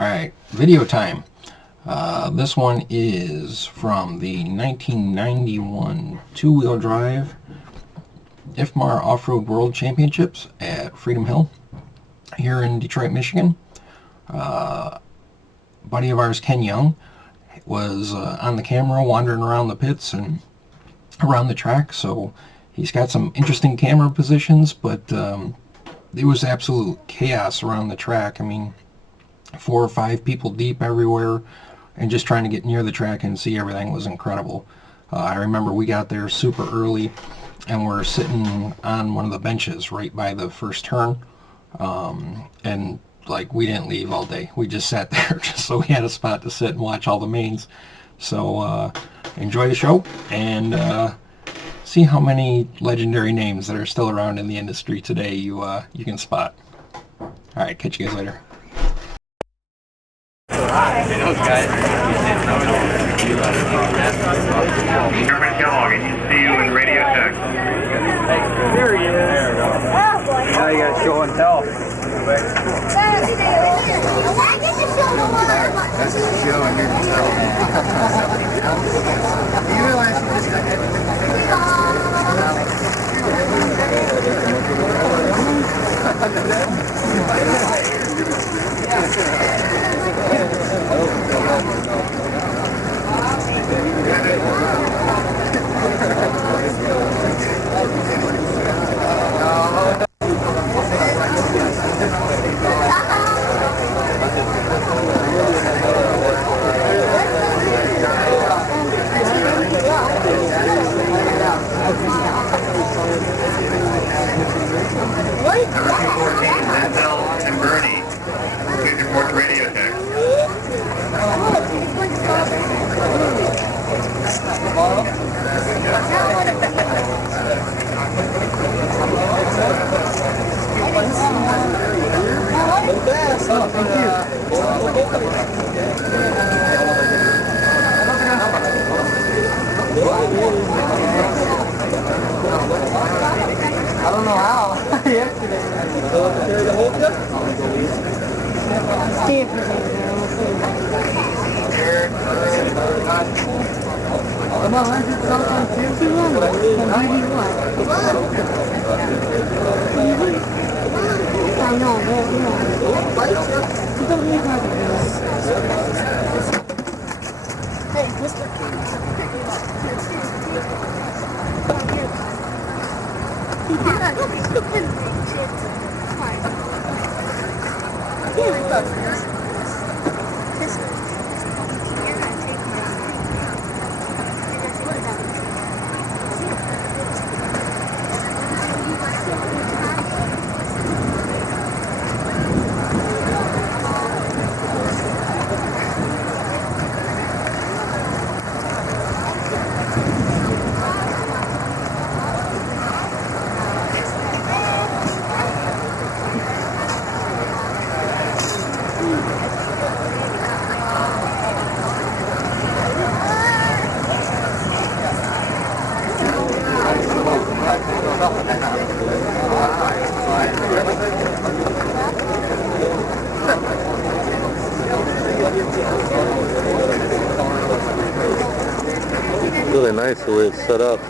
Alright, video time. This one is from the 1991 two-wheel drive IFMAR Off-Road World Championships at Freedom Hill here in Detroit, Michigan. A buddy of ours, Ken Young, was on the camera wandering around the pits and around the track, so he's got some interesting camera positions, but it was absolute chaos around the track. I mean, 4 or 5 people deep everywhere, and just trying to get near the track and see everything was incredible. I remember we got there super early, and we're sitting on one of the benches right by the first turn, and like, we didn't leave all day. We just sat there just so we had a spot to sit and watch all the mains. So enjoy the show and see how many legendary names that are still around in the industry today you can spot. All right, catch you guys later. Chairman Kellogg, and you see you in radio tech. There he is. Now you got show and tell. That's a show and you're tell. You realize you just got I don't know how. Yesterday. Come on, let's just talk on Tuesday. I know, hey, Mr. Really nice the way it's set up.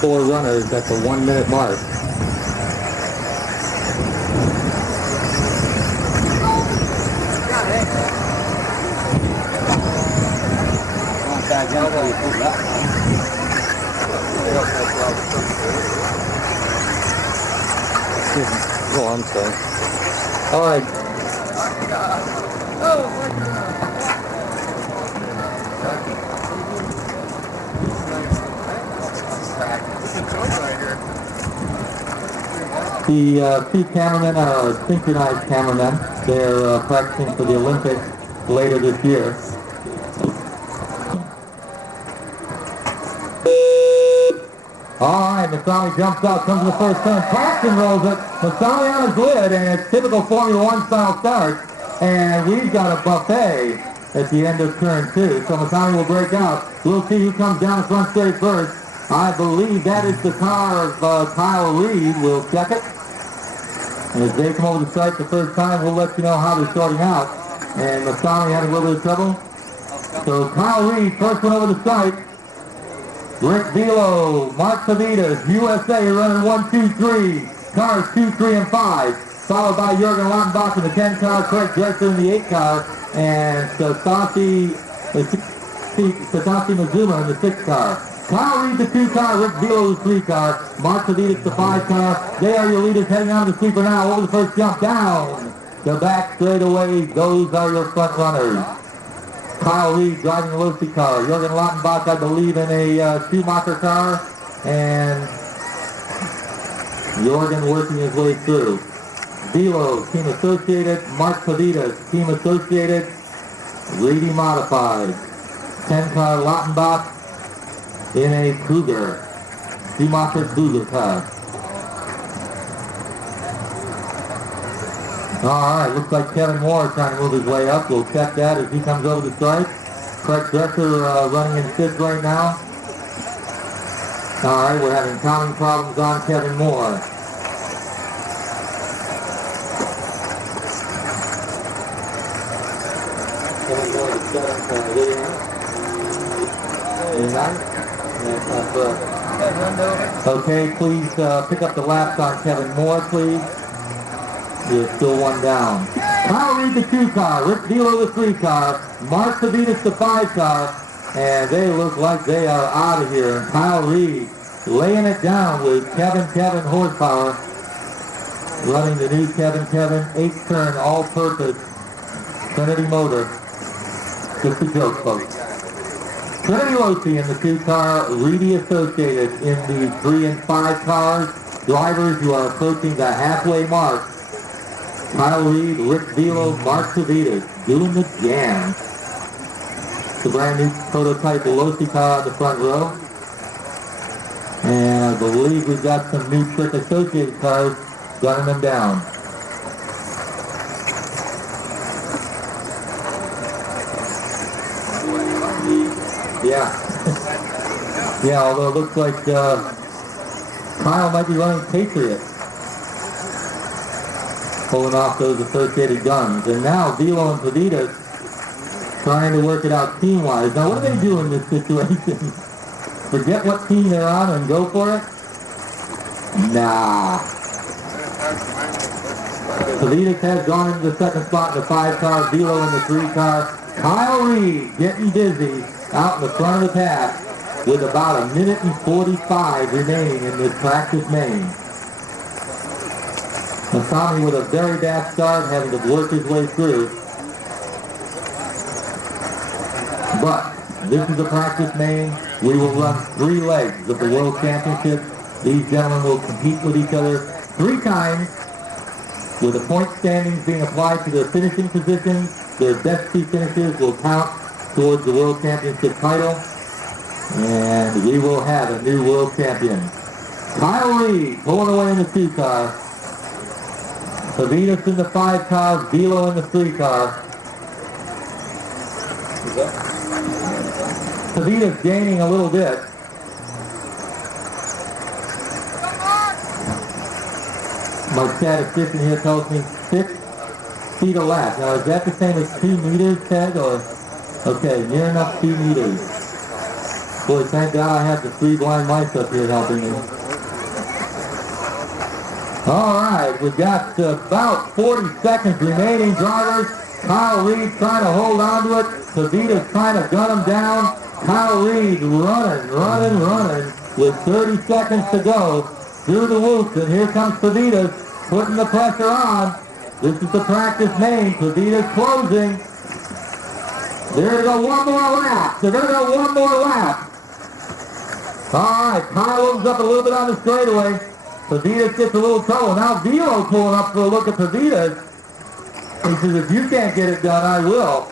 Four runners at the 1 minute mark. Oh, I'm sorry. All right. The two cameramen are synchronized cameramen. They're practicing for the Olympics later this year. All right, Masami jumps out, comes to the first turn. Paxton rolls it. Masami on his lid, and it's typical Formula One style start. And we've got a buffet at the end of turn 2. So Masami will break out. We'll see who comes down the front straight first. I believe that is the car of Kyle Reed. We'll check it. And as they come over the site the first time, we'll let you know how they're sorting out. And Masami had a little bit of trouble. So Kyle Reed, first one over the site. Rick Velo, Mark Savitas, USA running 1, 2, 3. Cars 2, 3, and 5. Followed by Jürgen Lautenbach in the 10 car, Craig Dresser in the 8 car, and Satoshi Mazuma in the 6 car. Kyle Reed, the 2 car, Rick Velo, the 3 car, Mark Savitas, the 5 car. They are your leaders heading on to the sweeper now. Over the first jump, down the back straightaway. Those are your front runners. Kyle Reed driving the Losi car. Jürgen Lautenbach, I believe, in a Schumacher car. And Jürgen working his way through. Velo, Team Associated. Mark Pavitas, Team Associated. Reedy Modified. 10 car Lautenbach in a Cougar. Schumacher Cougar car. All right, looks like Kevin Moore is trying to move his way up. We'll check that as he comes over the stripe. Craig Dresser running in 5th right now. All right, we're having timing problems on Kevin Moore. Kevin Moore is 7th That's not correct. Okay, please pick up the laps on Kevin Moore, please. There's still one down. Kyle Reed, the 2 car. Rick Velo, the 3 car. Mark Savitas, the 5 car. And they look like they are out of here. And Kyle Reed laying it down with Kevin horsepower. Running the new Kevin 8th turn all-purpose Trinity motor. Just a joke, folks. Trinity Losi in the 2 car. Reedy Associated in the 3 and 5 cars. Drivers, you are approaching the halfway mark. Kyle Reed, Rick Velo, Mark Savitas doing the jam. It's a brand new prototype Losi car on the front row. And I believe we've got some new Trick Associated cars gunning them down. Yeah. Yeah, although it looks like Kyle might be running Patriot. Pulling off those associated guns. And now Velo and Pavitas trying to work it out team-wise. Now what do they do in this situation? Forget what team they're on and go for it? Nah. Pavitas has gone into the 2nd spot in the 5 car, Velo in the 3 car. Kyle Reed getting dizzy out in the front of the pack with about 1 minute and 45 remaining in this practice main. Masami with a very bad start, having to work his way through. But this is a practice main. We will run 3 legs of the World Championships. These gentlemen will compete with each other 3 times, with the point standings being applied to their finishing positions. Their best 2 finishes will count towards the World Championship title. And we will have a new World Champion. Kyle Reed pulling away in the 2 car. Pavitas in the 5 car, Velo in the 3 car. Pavitas gaining a little bit. My statistician here tells me 6 feet a lap. Now is that the same as 2 meters, Ted? Or okay, near enough 2 meters. Boy, thank God I have the 3 blind mice up here helping me. All right, we've got about 40 seconds remaining, drivers. Kyle Reed trying to hold on to it. Pavitas trying to gun him down. Kyle Reed running with 30 seconds to go through the whoops, and here comes Pavitas putting the pressure on. This is the practice name. Pavitas closing. They're going to go one more lap. They're going to go one more lap. All right, Kyle opens up a little bit on the straightaway. Pavitas gets a little trouble. Now Velo pulling up for a look at Pavitas. He says, if you can't get it done, I will.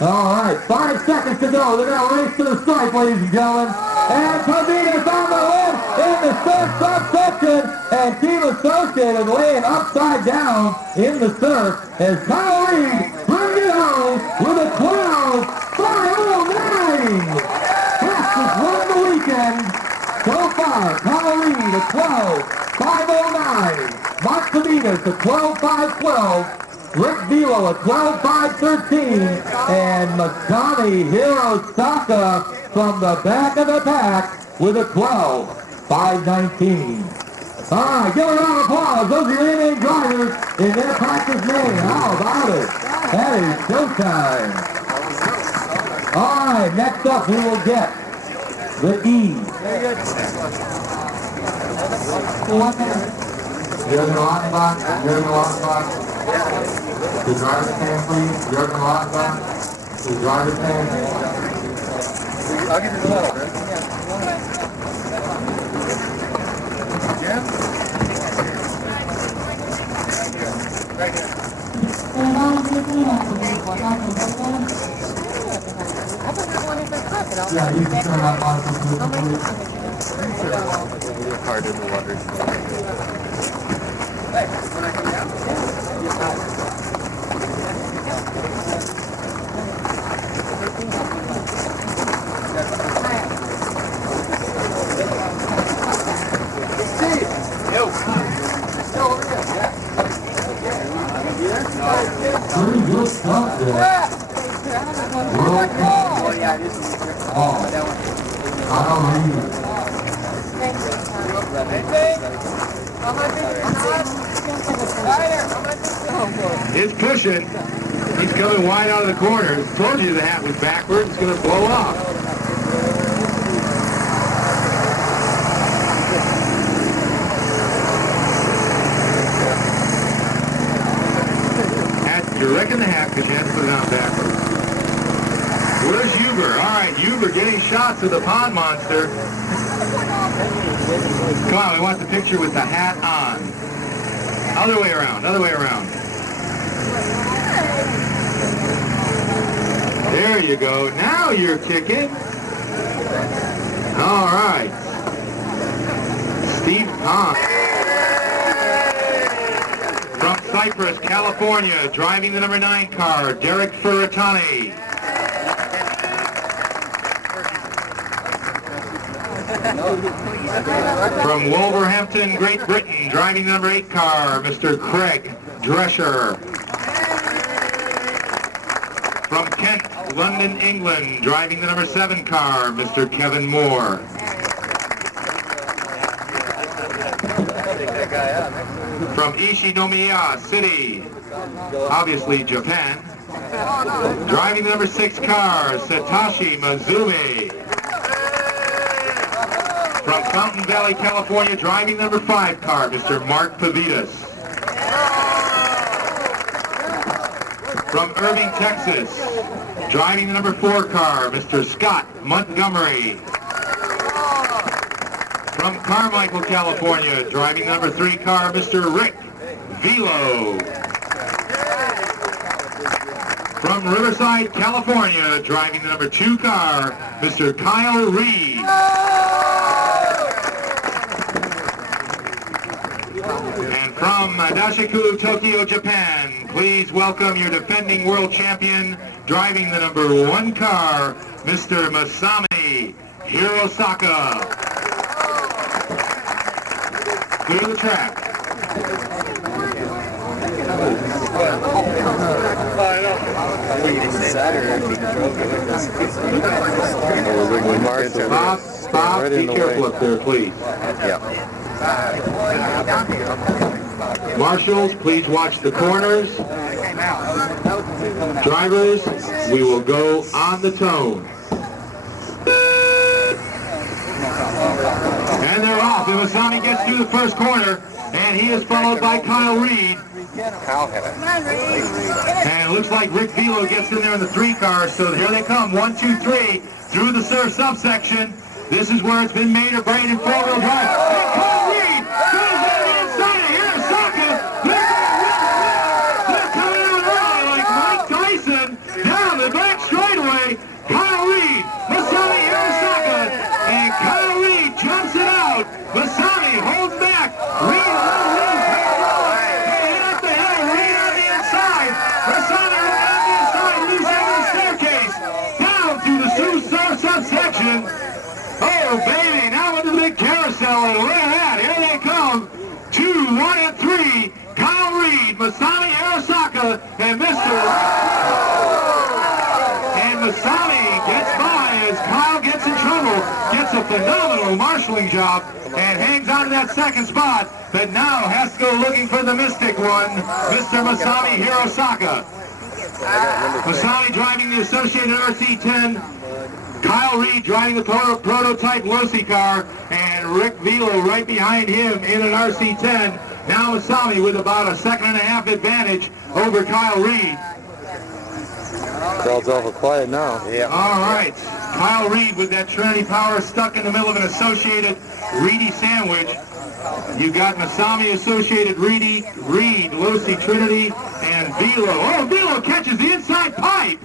All right, 5 seconds to go. They're going to race to the stripe, ladies and gentlemen. And Pavitas on the left in the surf subsection. And Team Associated laying upside down in the surf as Kyle Reed brings it home with a 12.509. Fastest run of the weekend so far. Kyle Reed, a 12.509. Mark Pavitas, a 12.512. Rick Velo, a 12.513, and Masami Hirosaka from the back of the pack with a 12.519. All right, give a round of applause. Those are your inning drivers in their practice name. How about it? That is showtime. All right, next up we will get the E. Jürgen Rottenbach, the driver's stand, please. Jürgen Rottenbach, the driver's stand. I'll give you the level, man. Jim? Right here. Yeah, you can turn that on. You're hard in the water. Hey, when I come down? Pretty good stuff there. It's pushing. He's coming wide out of the corner. Told you the hat was backwards. It's going to blow off. You reckon the hat because you had to put it on backwards. Where's Huber? All right, Huber getting shots of the pond monster. Come on, we want the picture with the hat on. Other way around, other way around. There you go. Now you're kicking. All right. Steve Pond. From Cypress, California, driving the number 9 car, Derek Furutani. From Wolverhampton, Great Britain, driving the number 8 car, Mr. Craig Drescher. From Kent, London, England, driving the number 7 car, Mr. Kevin Moore. From Ishinomiya City, obviously Japan, driving the number 6 car, Satoshi Mazumi. From Fountain Valley, California, driving the number 5 car, Mr. Mark Pavitas. From Irving, Texas, driving the number 4 car, Mr. Scott Montgomery. From Carmichael, California, driving the number 3 car, Mr. Rick Velo. From Riverside, California, driving the number 2 car, Mr. Kyle Reed. And from Dashikulu, Tokyo, Japan, please welcome your defending world champion, driving the number 1 car, Mr. Masami Hirosaka. Clear the track. Stop, be careful up there, please. Marshals, please watch the corners. Drivers, we will go on the tone. off. And Masami gets through the first corner, and he is followed by Kyle Reed. And it looks like Rick Velo gets in there in the 3 car. So here they come, 1, 2, 3, through the surf subsection. This is where it's been made or break in 4-wheel drive. And Kyle Reed goes on the inside of Hirosaka. They're coming out early like Mike Tyson. Down the back straightaway. Kyle Reed, Masami Hirosaka, and Kyle Reed jumps it out. Masami holds back. Reed on the loose. Hit up the hill. Reed on the inside. Masami on the inside, loose over the staircase. Down through the surf subsection. Oh, baby, now with the big carousel, and look at that, here they come. 2, 1, and 3, Kyle Reed, Masami Hirosaka, and Mr. And Masami gets by as Kyle gets in trouble, gets a phenomenal marshalling job, and hangs on to that second spot, but now has to go looking for the mystic one, Mr. Masami Hirosaka. Masami driving the Associated RC-10, Kyle Reed driving the prototype Losi car, and Rick Velo right behind him in an RC-10. Now Masami with about a 1.5 second advantage over Kyle Reed. Crowd's awful quiet now. Yeah. All right, Kyle Reed with that Trinity Power stuck in the middle of an Associated Reedy sandwich. You've got Masami Associated Reedy, Reed, Losi Trinity, and Velo. Oh, Velo catches the inside pipe,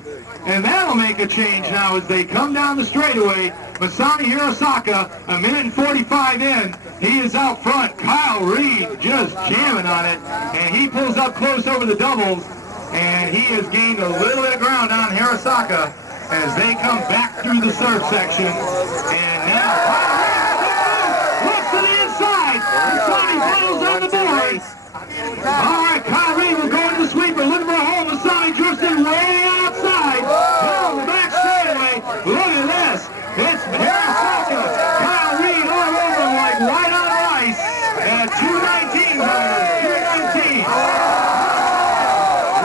and that'll make a change now as they come down the straightaway. Masami Hirosaka, 1 minute and 45 in. He is out front. Kyle Reed just jamming on it, and he pulls up close over the doubles, and he has gained a little bit of ground on Hirosaka as they come back through the surf section. And now Kyle Reed looks to the inside. Masami follows on the board. All right, Kyle Reed will go into the sweeper, looking for a hole. Masami drifts in way outside. Oh, the back straightaway. Look at this. It's Hirosaka. Kyle Reed all over him like white on rice at 219. 219.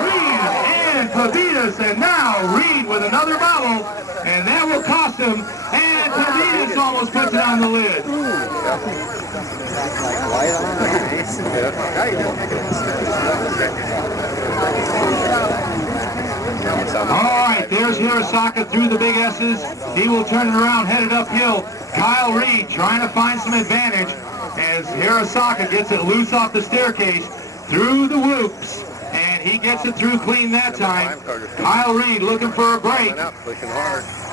Reed and Pavitas, and now Reed with another bubble, and that will cost him. And Pavitas almost puts it on the lid. All right, there's Hirosaka through the big S's. He will turn it around, headed uphill. Kyle Reed trying to find some advantage as Hirosaka gets it loose off the staircase through the whoops, and he gets it through clean that time. Kyle Reed looking for a break.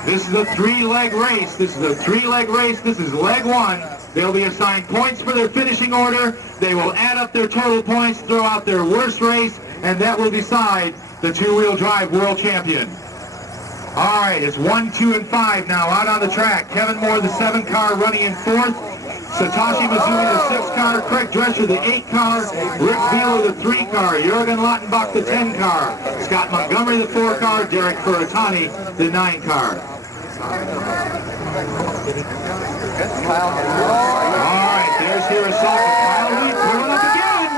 This is a 3-leg race. This is a 3-leg race. This is leg 1. They'll be assigned points for their finishing order. They will add up their total points, throw out their worst race, and that will decide the 2-wheel drive world champion. All right, it's 1, 2, and 5 now out on the track. Kevin Moore, the 7 car, running in 4th. Satoshi Mizumi, the 6 car. Craig Drescher, the 8 car. Rick Velo, the 3 car. Jürgen Lautenbach, the 10 car. Scott Montgomery, the 4 car. Derek Furatani, the 9 car. All right, there's Hirosaka. Kyle Reed pulling up again.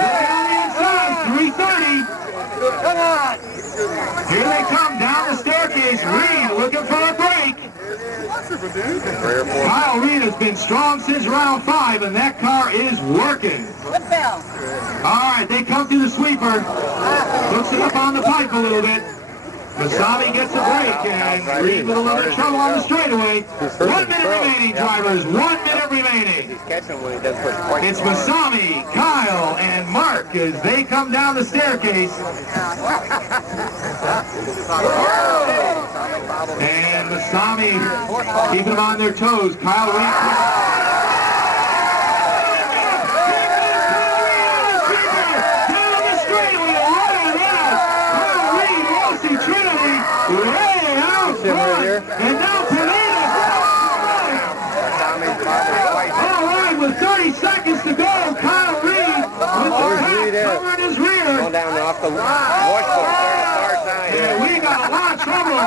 Looking on the inside, 330. Come on. Here they come down the staircase. Reed looking for a break. Kyle Reed has been strong since round 5, and that car is working. All right, they come through the sweeper. Hooks it up on the pipe a little bit. Masami gets a break, and Reed with a little bit of trouble on the straightaway. 1 minute remaining, drivers. 1 minute remaining. It's Masami, Kyle, and Mark as they come down the staircase. And Masami keeping them on their toes. Kyle Reed. And now Pavitas. All right, with 30 seconds to go, Kyle Reed with the pack covering his rear. Going down off the washboard. Yeah, we got a lot of trouble. I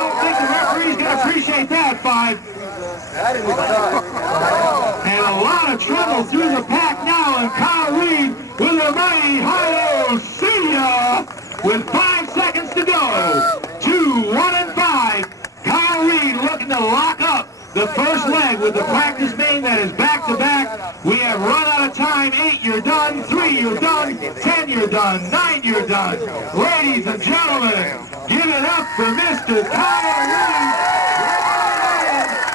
don't think the referee's going to appreciate that, 5. And a lot of trouble through the pack now, and Kyle Reed with a mighty high-low senior with 5 seconds to go. 2, 1, and 5. Kyle Reed looking to lock up the first leg with the practice main racing that is back-to-back. We have run out of time. 8, you're done. 3, you're done. 10, you're done. 9, you're done. Ladies and gentlemen, give it up for Mr. Kyle Reed.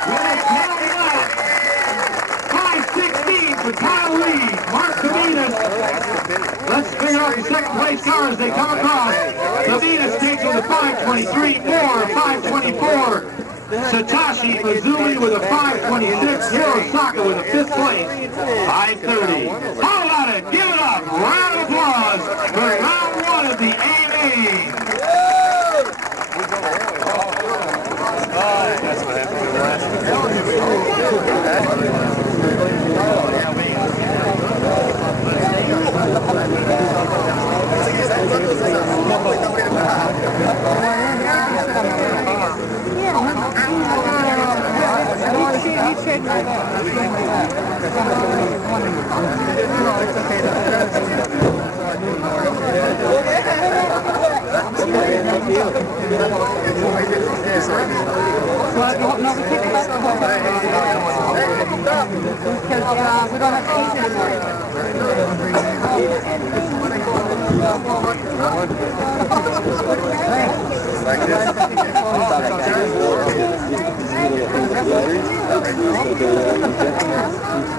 With a penalty lap. 5:16 for Kyle Reed. Mark Caminas. Let's figure out the second place car as they come across. Caminas takes with a 5:23. Moore, 5:24. Satoshi Mazzulli with a 5:26. Hirosaka with a 5th place. 5:30. How about it? Give it up. Round of applause for round 1 of the A-Main.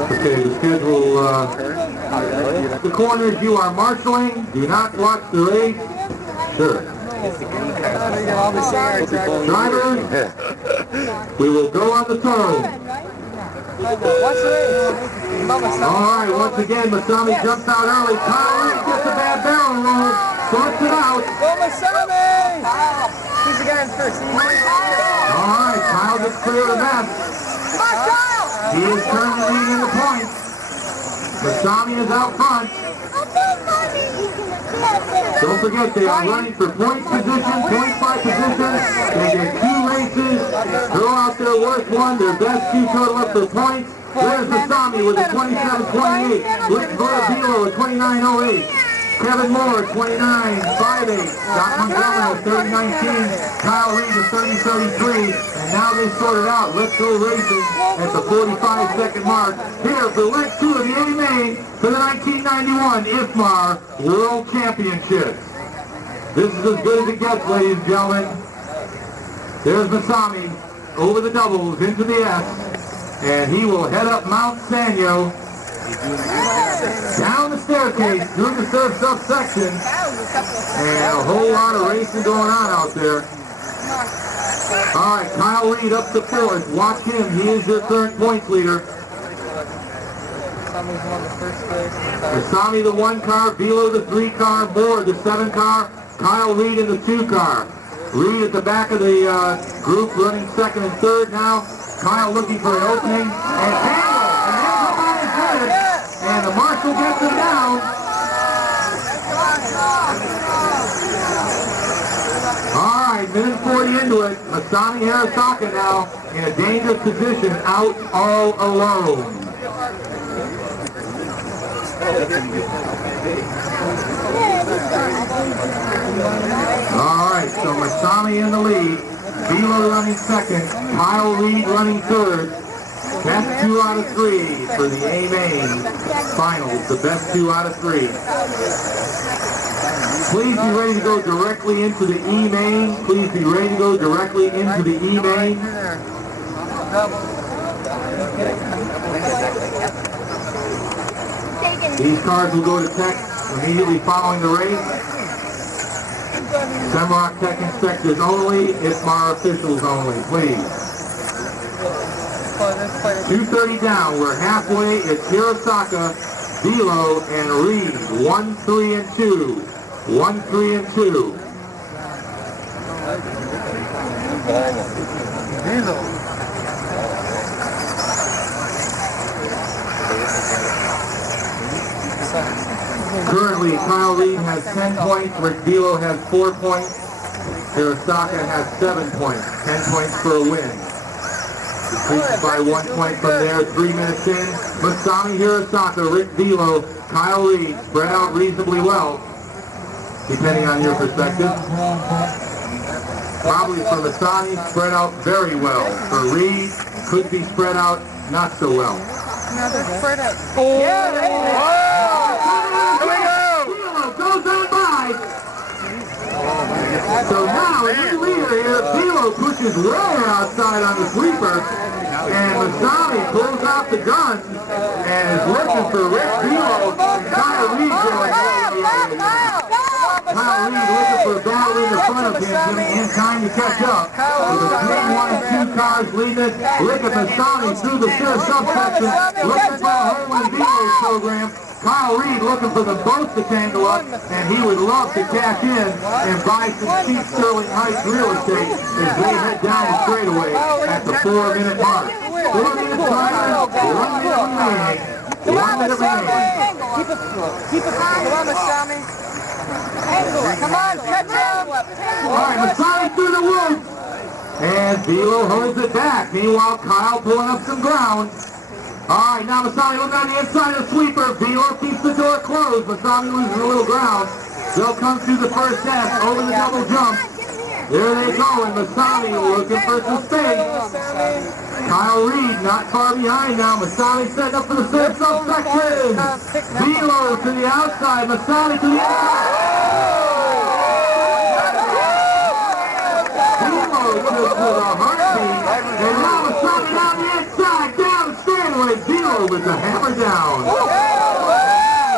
Okay, the schedule, the corners you are marshaling. Do not watch the race. Sure. Drivers, we will go on the toe. Alright, once again, Masami jumps out early. Kyle Reed gets a bad barrel roll. Sorts it out. Go Masami! He's the guy in first. Alright, Kyle gets clear of the mess. He is currently leading the points. Masami is out front. Don't forget, they are running for point position, points by position. They get 2 races, throw out their worst one, their best 2 total up for points. There's Masami with a 27.28. Rick Verabilo with 29.08. Kevin Moore, 29.58. Doc Montgomery with 30.19. Kyle Reed with 30.33. And now they sort it out. Let's go racing at the 45-second mark. Here for leg 2 of the A-Main for the 1991 IFMAR World Championships. This is as good as it gets, ladies and gentlemen. There's Masami over the doubles into the S. And he will head up Mount Sanyo. Down the staircase, through the surf subsection, and a whole lot of racing going on out there. Alright, Kyle Reed up to 4th. Watch him, he is your current points leader. Masami the 1 car, Velo the 3 car, Moore the 7 car, Kyle Reed in the 2 car. Reed at the back of the group running 2nd and 3rd now. Kyle looking for an opening, and and the marshal gets him down. Alright, minute 40 into it. Masami Hirosaka now in a dangerous position, out all alone. Alright, so Masami in the lead. Velo running 2nd. Kyle Reed running 3rd. Best 2 out of 3 for the A-Main finals, the best 2 out of 3. Please be ready to go directly into the E-Main. Please be ready to go directly into the E-Main. These cars will go to tech immediately following the race. SEMROCC Tech inspectors only, IFMAR officials only, please. 2:30 down, we're halfway, it's Hirosaka, Velo, and Reed, 1, 3, and 2. 1, 3, and 2. Currently, Kyle Reed has 10 points, Rick Velo has 4 points, Hirosaka has 7 points, 10 points for a win. Decreases by 1 point from there, 3 minutes in. Masami Hirosaka, Rick Velo, Kyle Reed spread out reasonably well, depending on your perspective. Probably for Masami, spread out very well. For Reed, could be spread out not so well. Another spread up. Oh! Yeah, there you go. Here we go! Goes on by. So now, in the leader here, Philo pushes way outside on the sweeper, and Masami pulls out the gun and is looking for Rick Philo and Kyle Reed going Kyle Reed looking for a battle in the front of him, in time to catch up. With a 3-1 and 2 cars leading it, Rick and Masami through the third subsection, looking for a home in Philo's program. Kyle Reed looking for them both to tangle up, and he would love to cash in and buy some cheap Sterling Heights real estate as they head down the straightaway at the 4-minute mark. 4 minutes time, 1 minute remaining. 1 minute remaining. Keep it on. Come on, Masami. Come on, catch up. All right, Masami through the woods, and Philo holds it back. Meanwhile, Kyle pulling up some ground. All right, now Masami looking on the inside of the sweeper. Philo keeps the door closed. Masami loses a little ground. They'll come through the first test over the double jump. There they go, and Masami looking for some space. Kyle Reed not far behind now. Masami setting up for the third subsection. Philo to the outside. Masami to the outside. Philo just with a heartbeat. And now Masami down the inside. Down the straightaway. Philo with the hammer down.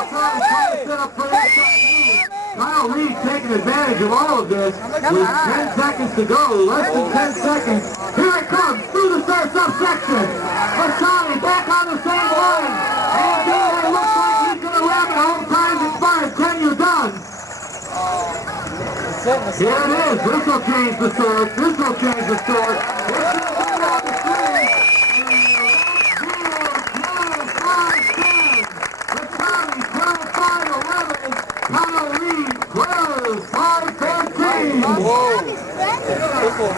Masami trying to set up for the inside. Kyle Reed taking advantage of all of this with 10 seconds to go, less than 10 seconds. Here it comes through the third subsection. Masami back on the same line. And it looks like he's going to wrap it. Home time's expired. 10, you're done. Here it is. This will change the story. This will change the story. Kyle Reed, 12-5-13.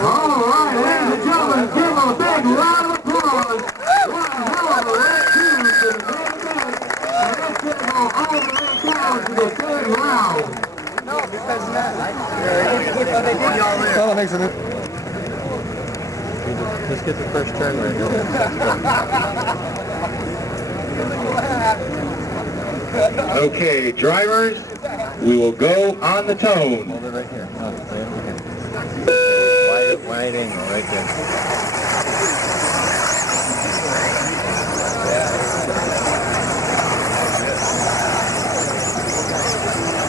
All right, ladies and gentlemen, give him a big round of applause. What a hell of a red two to the main event. And it's going to go all the way down to the third round. No, because not. Oh, thanks, man. Let's get the first turn right now. Okay, drivers, we will go on the tone. Hold it right here. Wide angle right there.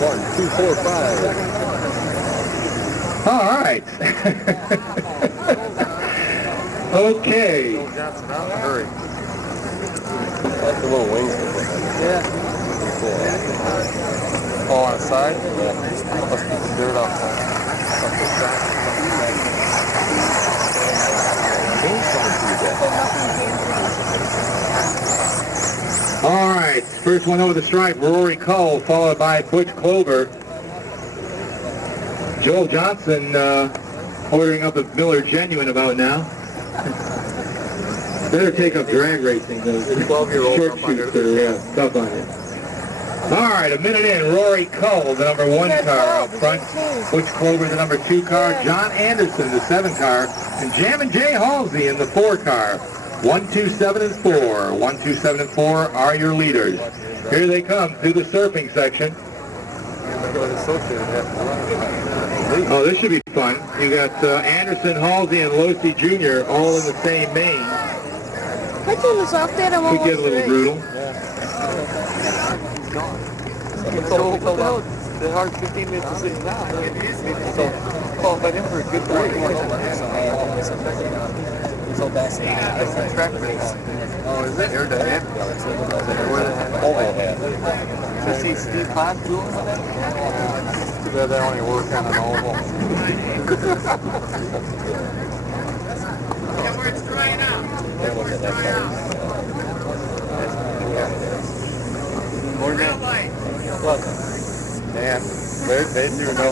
1, 2, 4, 5. All right. Okay. Hurry. That's a little wing. Yeah. Oh, on the side? Yeah. Let's keep the dirt outside. All right. First one over the stripe, Rory Cull, followed by Butch Clover. Joel Johnson ordering up a Miller Genuine about now. Better take up drag racing, those 12-year-old short shoots are tough on it. All right, a minute in, Rory Cull, the number 1 car up front. Butch Clover, the number 2 car. John Anderson, the 7 car. And Jammin' Jay Halsey in the 4 car. 1, 2, 7, and 4. 1, 2, 7, and 4 are your leaders. Here they come through the surfing section. Oh, this should be fun. You got Anderson, Halsey, and Losey Jr. all in the same main. I turn this off there. Could get a little brutal. They're hard 15 minutes to sit down. So, qualified in for a good break. So that's the track race. Oh, is it? Aerodynamic. So see Steve Class doing with that? Too bad they only work on an oval. Yeah, where it's drying out. Where it's drying out. Real light. Man, they do no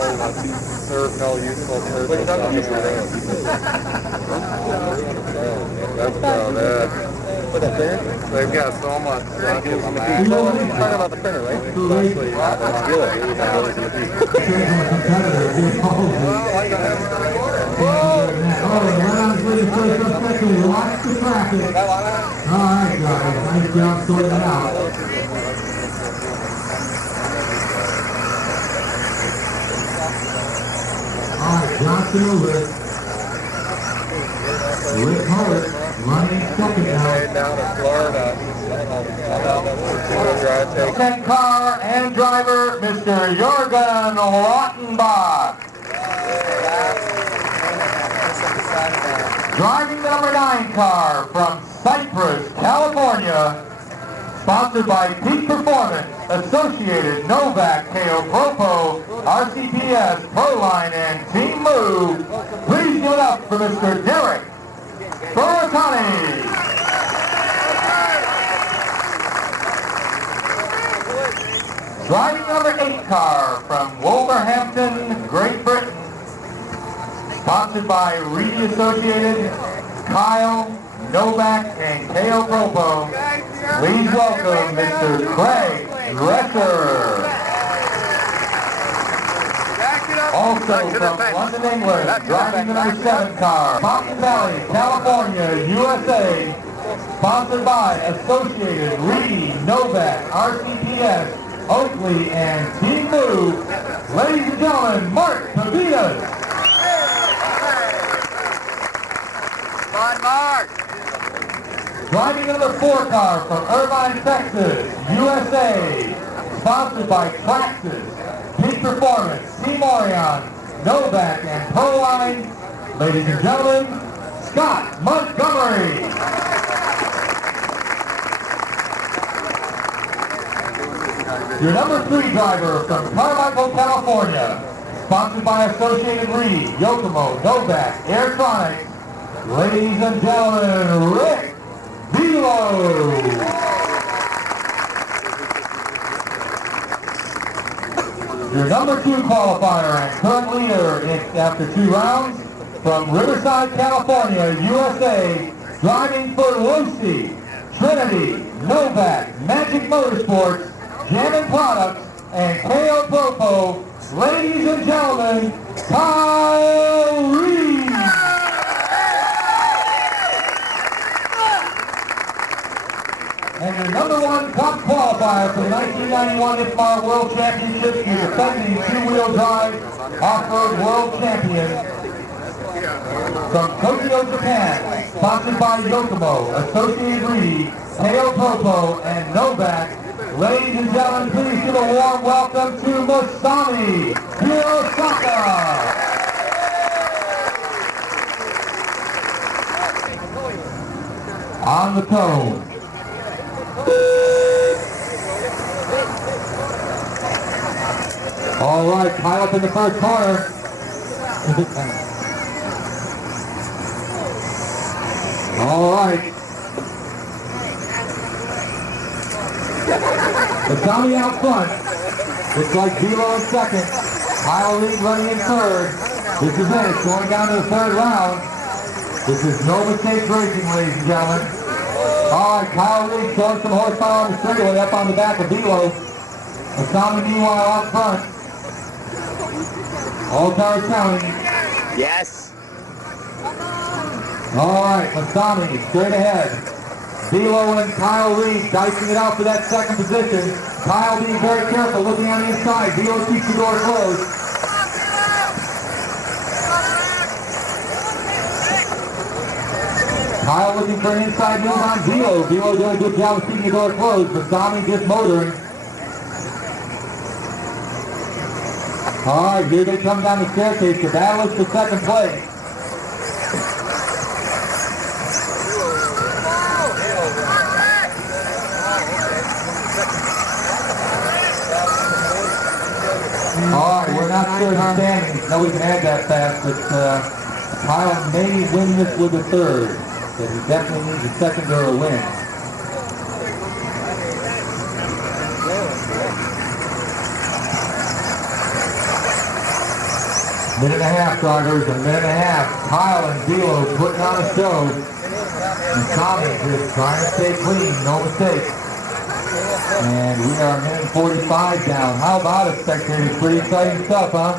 serve, no useful service. They've got so much stuff in them. You're talking about the printer, right? Actually, that's good. watch the traffic. Alright guys, nice job sorting it out. Alright, Johnson over. Rick Hart running second now. Down to Florida. Second car and driver, Mr. Jorgen Rottenbach. Driving the number 9 car from Cypress, California, sponsored by Peak Performance, Associated, Novak, KO Propo, RCPS, Proline, and Team Move. Please give it up for Mr. Derek Furatani. Driving number 8 car from Wolverhampton, Great Britain, sponsored by Reedy Associated, Kyle, Novak, and KO Propo. Please welcome Mr. Craig Dresser. Also from London, England, driving the number 7 car, Mountain Valley, California, USA, sponsored by Associated, Reedy, Novak, RCPS, Oakley, and Team Move. Ladies and gentlemen, Mark Pavitas. on, Mark. Driving the number 4 car from Irvine, Texas, USA, sponsored by Praxis, Peak Performance, Team Orion, Novak, and Proline. Ladies and gentlemen, Scott Montgomery. Your number 3 driver from Carmichael, California, sponsored by Associated Reed, Yokomo, Novak, Airtronics. Ladies and gentlemen, Rick Velo. Your number 2 qualifier and current leader after 2 rounds from Riverside, California, USA, driving for Lucy, Trinity, Novak, Magic Motorsports, Jammin' Products, and KO Propo. Ladies and gentlemen, Kyle Reed. And your number 1 top qualifier for the 1991 IFMAR World Championships, your defending 2-wheel drive off-road world champion from Tokyo, Japan, sponsored by Yokomo, Associated Reed, KO Propo, and Novak. Ladies and gentlemen, please give a warm welcome to Masami Hirosaka. On the cone. All right, pile up in the first corner. All right. Masami out front. Looks like Velo in second. Kyle Reed running in third. This is it. It's going down to the third round. This is no mistake racing, ladies and gentlemen. All right, Kyle Reed showing some horsepower on the straightaway up on the back of Velo. Masami meanwhile out front. All cars counting. Yes. All right, Masami straight ahead. Velo and Kyle Reed dicing it out for that second position. Kyle being very careful, looking on the inside. Velo keeps the door closed. Kyle looking for an inside move on Velo. Velo doing a good job of keeping the door closed. Masami just motoring. All right, here they come down the staircase. The battle is for second place. All right, we're not sure of standings. Nobody can add that fast, but Kyle may win this with a third. But he definitely needs a second or a win. Minute and a half, drivers, a minute and a half. Kyle and Velo putting on a show. And Tommy just trying to stay clean, no mistakes. And we are a minute and 45 down. How about it, spectators? Pretty exciting stuff, huh?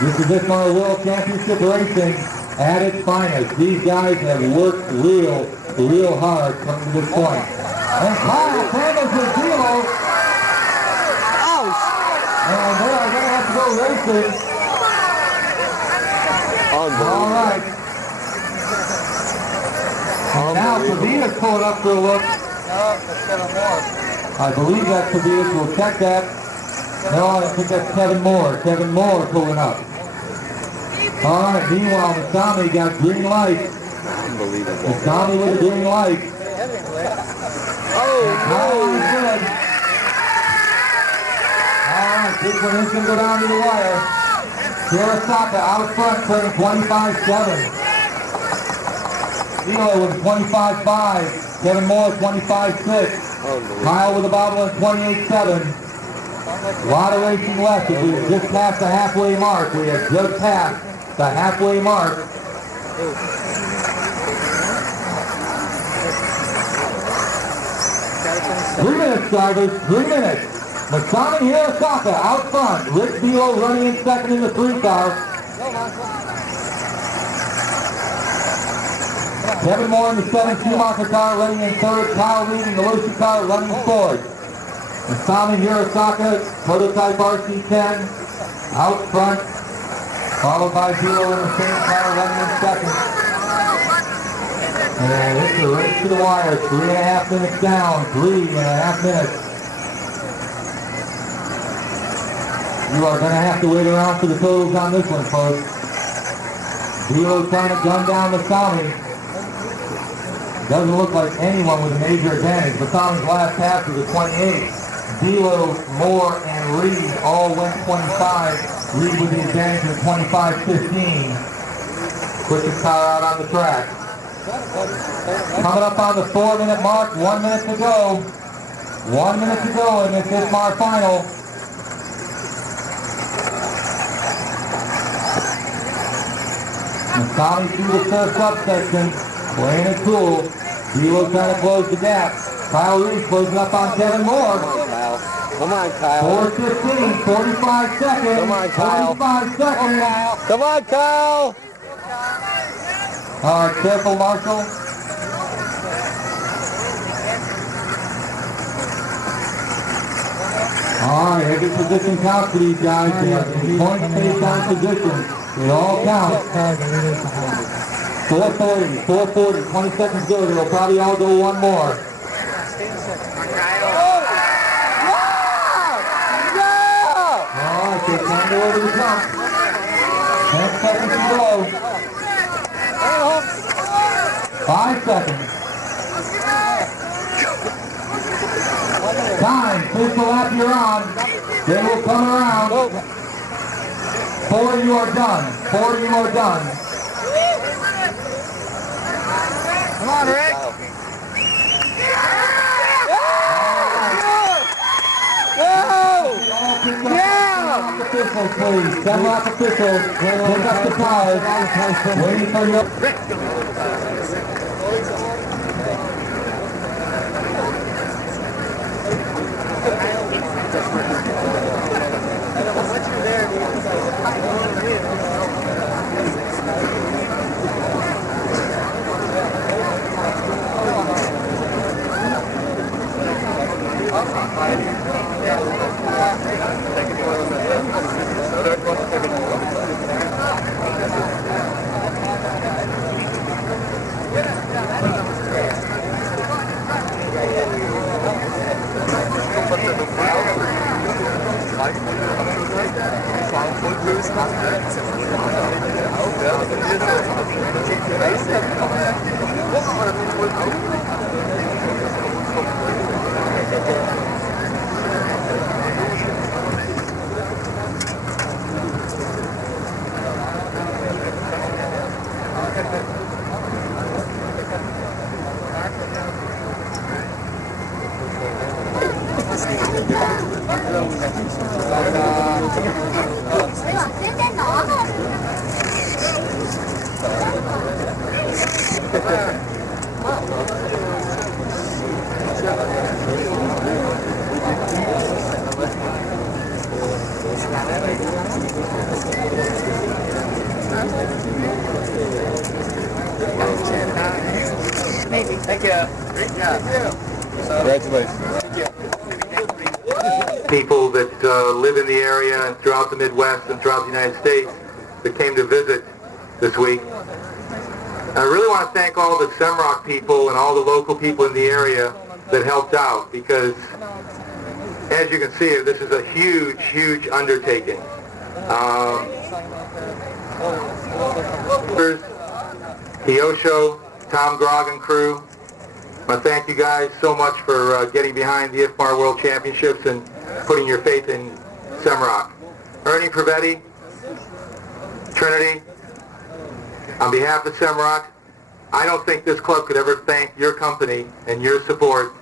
This is IFMAR World Championship Racing. at its finest. These guys have worked real hard coming to this point. And Kyle handles his Zelo. And they are going to have to go racing. All right. And now Tobias pulling up for a look. I believe that's Tobias. We'll check that. No, I think that's Kevin Moore. Kevin Moore pulling up. All right, meanwhile, Masami got green light. Unbelievable. Masami with a green light. Oh, good. All right, this one is going to go down to the wire. Hirosaka out front, turning 25-7. Zelo with 25-5. Kevin Moore 25-6. Kyle with a bobble at 28-7. A lot of racing left. We have just passed the halfway mark. We have just passed the halfway mark. 3 minutes, drivers. 3 minutes. Masami Hirosaka out front. Rick Zelo running in second in the 3-car. Kevin Moore in the 7 marker car running in third. Kyle Reed in the Lucy car running fourth. Masami Hirosaka, prototype RC10, out front, followed by Zelo in the same car running in second. And it's a race to the wire, 3.5 minutes down, 3.5 minutes. You are going to have to wait around for the totals on this one, folks. Zelo trying to gun down Masami. Doesn't look like anyone with a major advantage. Masami's last pass was a 28. Zelo, Moore, and Reed all went 25. Reed with the advantage of 25-15. Quickest car out on the track. Coming up on the 4-minute mark, 1 minute to go. 1 minute to go in this IFMAR final. Masami through the first subsection, playing it cool. Zelo trying to close the gap. Kyle Reed closing up on Kevin Moore. Come on, Kyle. 4:15, 45 seconds. Come on, Kyle. 45 seconds. Come on, Kyle. All right, careful, Marshall. All right, every position counts for these guys. Points based on position. It all counts. 440, 20 seconds to go. They'll probably all go one more. All right, they time to go over the jump. 10 seconds to go. 5 seconds. Time, finish the lap you're on. They will come around. 4 you are done. 4 you are done. Come on, Rick. Yeah! Officials, please. 10 lap officials. Pick up the cars. Waiting for you. Thank you. Great job. Congratulations. People that live in the area and throughout the Midwest and throughout the United States that came to visit this week. I really want to thank all the SEMROCC people and all the local people in the area that helped out, because as you can see, this is a huge, huge undertaking. The Osho, Tom Grog and crew, I want to thank you guys so much for getting behind the IFMAR World Championships and putting your faith in SEMROCC. Ernie Privetti, Trinity, on behalf of SEMROCC, I don't think this club could ever thank your company and your support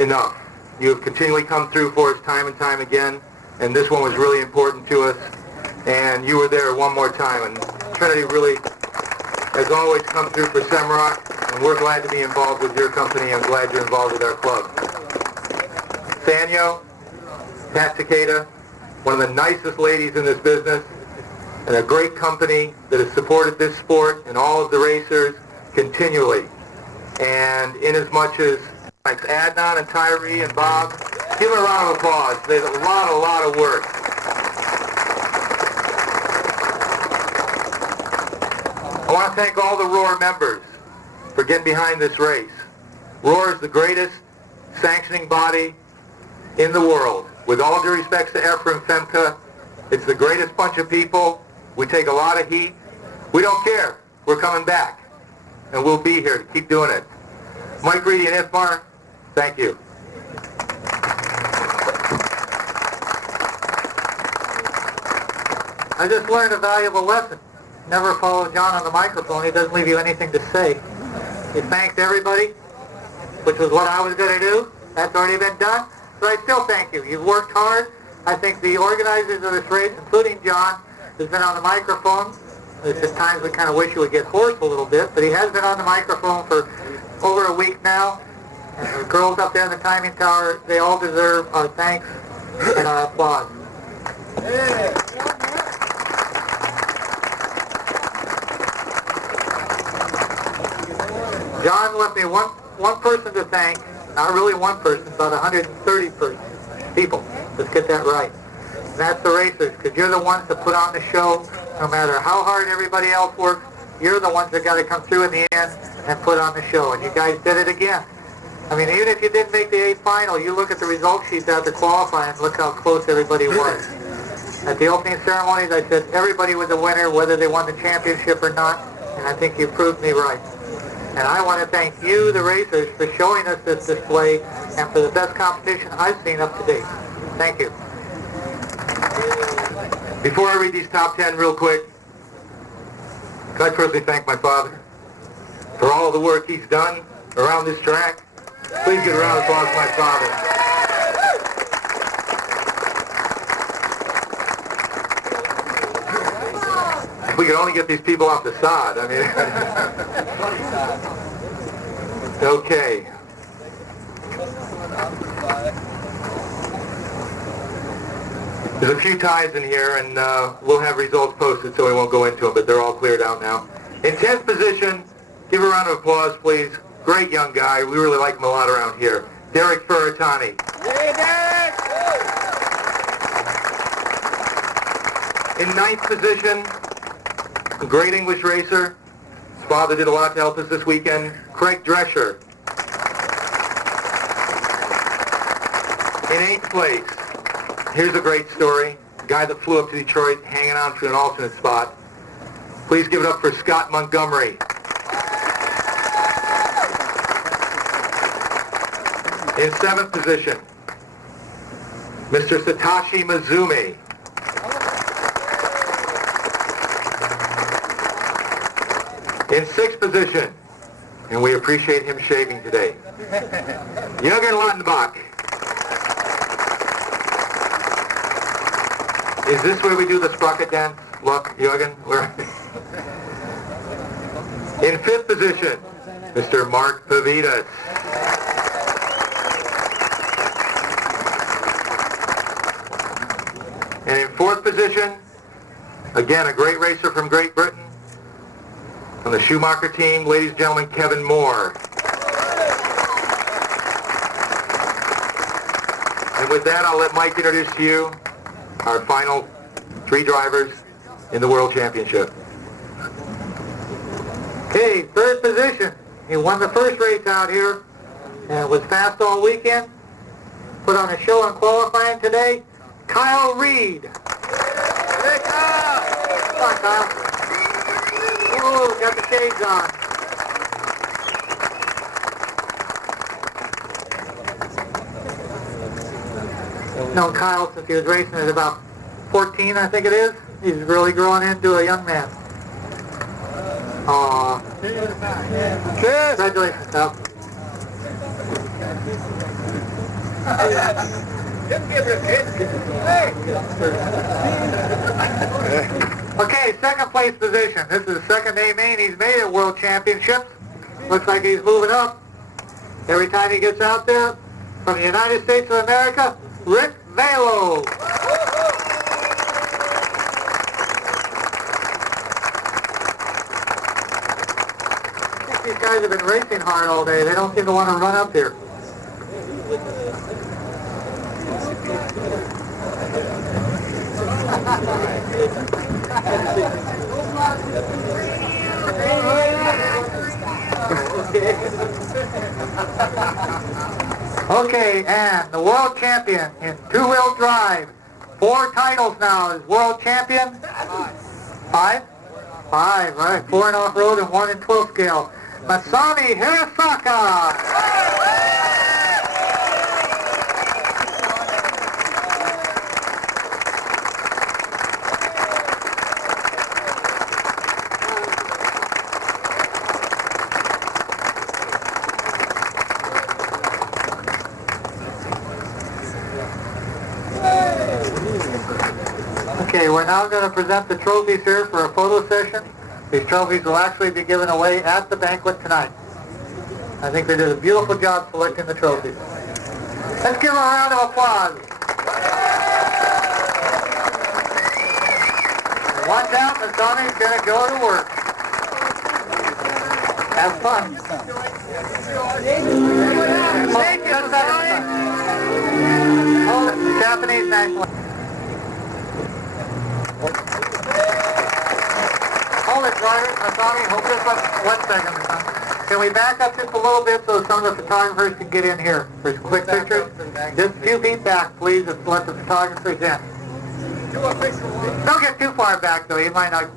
enough. You have continually come through for us time and time again, and this one was really important to us, and you were there one more time, and Trinity really has always come through for SEMROCC, and we're glad to be involved with your company. I'm glad you're involved with our club. Sanyo, Pat Takeda, one of the nicest ladies in this business, and a great company that has supported this sport and all of the racers continually. And in as much as thanks Adnan and Tyree and Bob, give them a round of applause. They did a lot of work. I want to thank all the ROAR members for getting behind this race. ROAR is the greatest sanctioning body in the world. With all due respects to EFRA and FEMCA, it's the greatest bunch of people. We take a lot of heat. We don't care. We're coming back. And we'll be here to keep doing it. Mike Reedy and IFMAR, thank you. I just learned a valuable lesson. Never follow John on the microphone. He doesn't leave you anything to say. He thanked everybody, which was what I was going to do. That's already been done. So I still thank you. You've worked hard. I think the organizers of this race, including John, has been on the microphone. There's just times we kind of wish he would get hoarse a little bit, but he has been on the microphone for over a week now. And the girls up there in the timing tower, they all deserve our thanks and our applause. John left me one person to thank, not really one person, about 130 people. Let's get that right. And that's the racers, because you're the ones that put on the show. No matter how hard everybody else works, you're the ones that got to come through in the end and put on the show. And you guys did it again. I mean, even if you didn't make the 8th final, you look at the result sheets after qualifying and look how close everybody was. At the opening ceremonies, I said everybody was a winner, whether they won the championship or not, and I think you proved me right. And I want to thank you, the racers, for showing us this display and for the best competition I've seen up to date. Thank you. Before I read these top 10 real quick, can I personally thank my father for all the work he's done around this track? Please give a round of applause to my father. If we could only get these people off the sod, I mean. Okay. There's a few ties in here, and we'll have results posted, so we won't go into them, but they're all cleared out now. In 10th position, give a round of applause, please. Great young guy. We really like him a lot around here. Derek Ferratani. Hey, Derek! In 9th position, a great English racer. His father did a lot to help us this weekend. Craig Drescher. In 8th place, here's a great story. A guy that flew up to Detroit hanging on for an alternate spot. Please give it up for Scott Montgomery. In 7th position, Mr. Satoshi Mizumi. In 6th position, and we appreciate him shaving today, Jürgen Landenbach. Is this where we do the sprocket dance? Look, Jürgen, in 5th position, Mr. Mark Pavitas. And in 4th position, again, a great racer from Great Britain, on the Schumacher team, ladies and gentlemen, Kevin Moore. with that, I'll let Mike introduce to you our final 3 drivers in the World Championship. Okay, third position. He won the first race out here and was fast all weekend. Put on a show in qualifying today. Kyle Reed. Hey, Kyle! Come on, Kyle. Oh, got the shades on. No, Kyle, since he was racing at about 14, I think it is, he's really growing into a young man. Aww. Congratulations, Kyle. Okay, second place position. This is the second A main he's made at World Championships. Looks like he's moving up. Every time he gets out there, from the United States of America, Rick Velo. I think these guys have been racing hard all day. They don't seem to want to run up here. Okay, and the world champion in two-wheel drive. 4 titles now as world champion. 5? 5, right. 4 in off-road and 1 in 12 scale. Masami Hirasaka. Okay, we're now going to present the trophies here for a photo session. These trophies will actually be given away at the banquet tonight. I think they did a beautiful job selecting the trophies. Let's give them a round of applause. Watch out, Masami's going to go to work. Have fun. Thank you, Masami. Oh, Japanese national. Hold it, driver. Masami, hold this up 1 second, Masami. Can we back up just a little bit so some of the photographers can get in here for quick pictures? Just a few feet back, please, and let the photographers in. Don't get too far back, though. You might not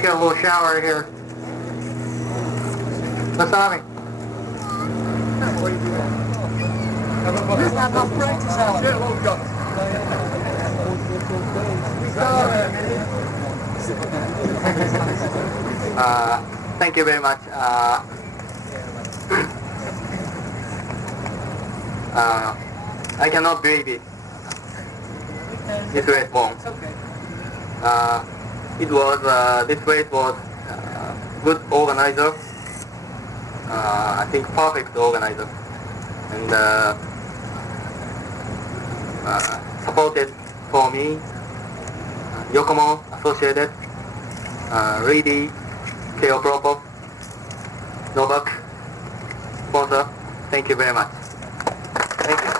get a little shower here. Masami. Thank you very much. I cannot believe it. This race won. This race was good organizer. I think perfect organizer. And supported for me, Yokomo Associated, Reedy, K.O. Propo, Novak, sponsor. Thank you very much. Thank you.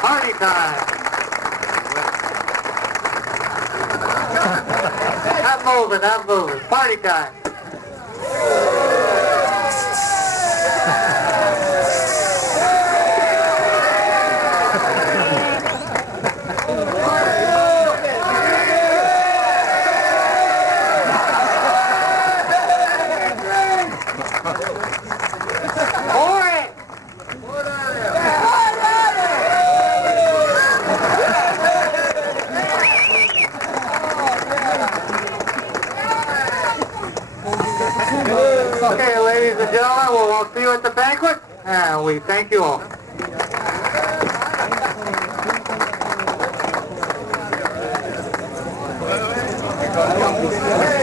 Party time! Not moving. Party time! Okay, ladies and gentlemen, we'll see you at the banquet, and we thank you all. Hey!